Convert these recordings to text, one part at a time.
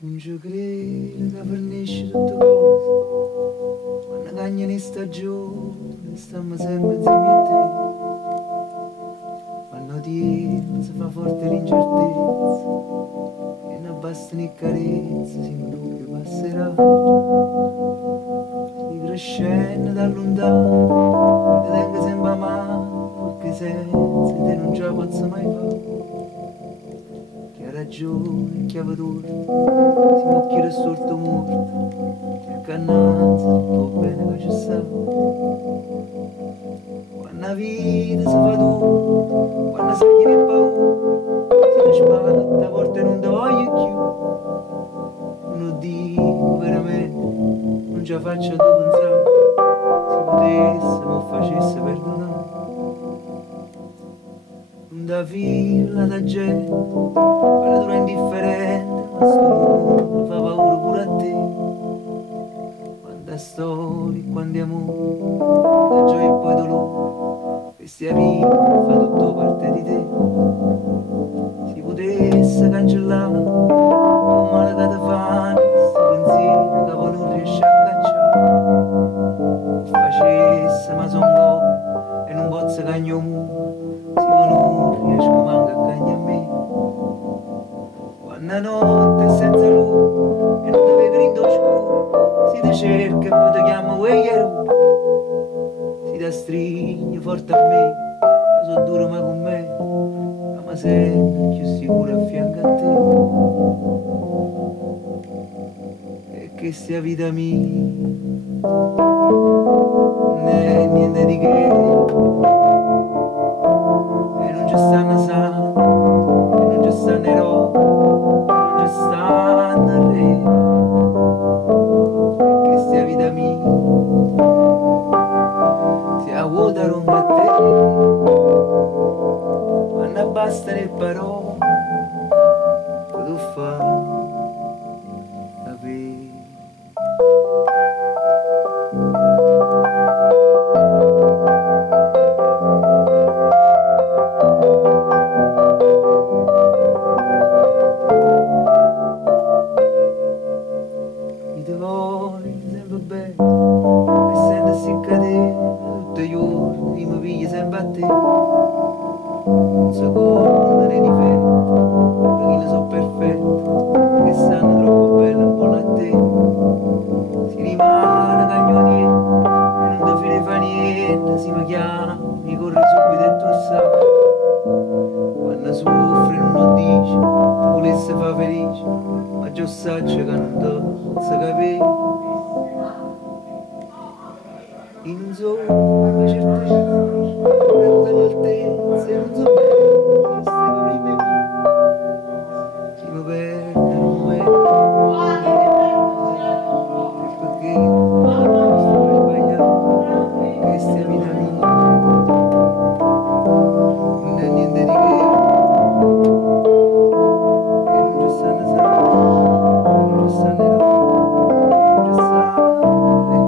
Non ci credo che fornisce tutte cose, quando cagnano in stagione, stiamo sempre insieme a te. Quando tempo si fa forte l'incertezza, e non bastano le carezze, si mi che passerà. Stai crescendo da lontano, ti tengo sempre a mano, perché senza te non ce la posso mai fare. Chi ha ragione, chi ha veduto, si mucchia il sorto morto, ti accannanza tutto bene che ci sta. Quando la vita si fa tu, quando sai che hai paura, si ti spatta, a volte non ti voglio più. Non dico veramente, non ce la faccio tu pensare, se potesse, non facesse perdonare. Non da fila da gente, quella dura indifferente, ma sto mondo fa paura pure a te. Quanta storia, quanti amori, da gioia e poi dolore, questa vita fa tutto parte di te. Si potesse cancellare, un male che ti fanno, questi pensieri che poi non riesci a cacciare. Facesse, ma son po', e non posso cagnare si può non riesco manco a cagnare a me. Quando la notte è senza luce e non ti vedo in scuro, si ti cerca e poi ti chiamo Weyeru. Si ti stringe forte a me, ma so duro ma con me, ma mi sento più sicuro a fianco a te. E che sia vita mia, né niente di che, e non ci stanno santi, e non ci stanno eroi, non ci stanno re, e che sia vita mia, sia vuota lunga a te, quando basta le parole, che tu fai capire. Ti voglio sempre bene, e sentirsi cadere tutti i giorni, mi piglia sempre a te. Un secondo ne difendo, perché ne so perfetto, che sanno troppo bene un po' a te. Si rimane cagnoni e non ti fine fa niente, si mi chiama, mi corre subito e tu sai. Quando soffre non lo dice, ti volesse fa felice, ma già saggio che non ti sa capire. In zona certezza, prendo l'altezza e non so bene, se prima si mi perde un momento, e perché sto per sbagliare, che stia vita mia, non è niente di che, e non ci stanno santi, non ci stanno eroi, non ci stanno re,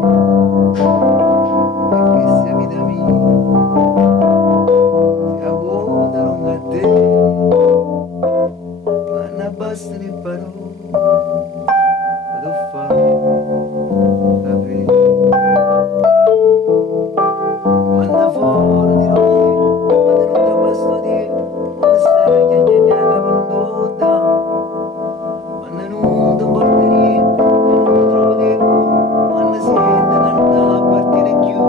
e che sia vita mia, sia vuota lunga a te, ma non bastano le parole, vado a fare capire. Quando fuori di Roma, quando non ti basta dire, quando stai chiagnando per un dotta, quando non ti porti niente, quando non trovi di cuore, quando senti che non ti appartiene più,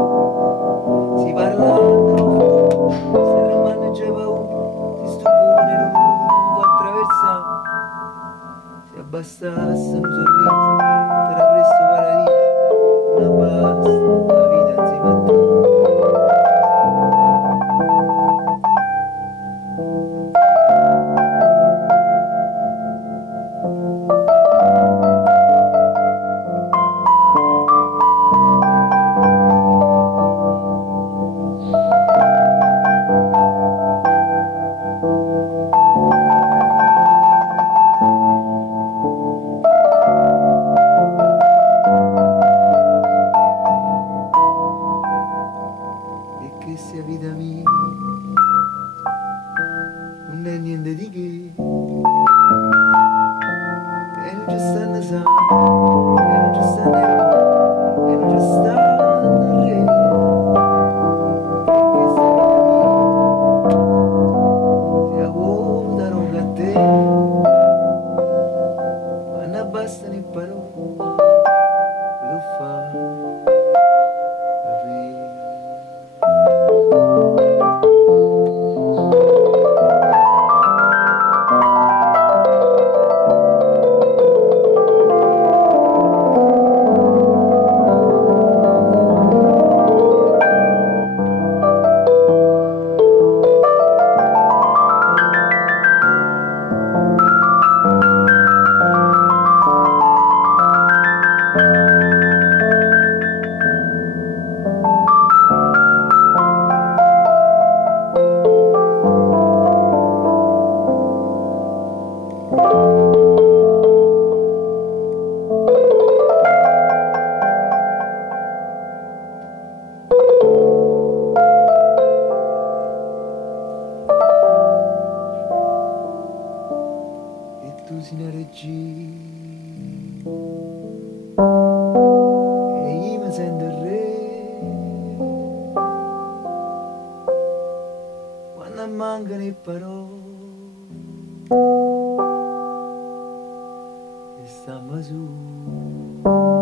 si parlando del futuro, se rimane già paura, si stupone non può attraversare, se abbastasse un sorriso, tra presto paradiso, non basta la vita insieme a te. e non ci stanno sangue, e non ci stanno eroi, e non ci stanno re. Perché sei mia, ti avuto roga a te, ma non bastano le parole per far capire. E tu sei una regina e io mi sento il re quando mancano le parole e stiamo su.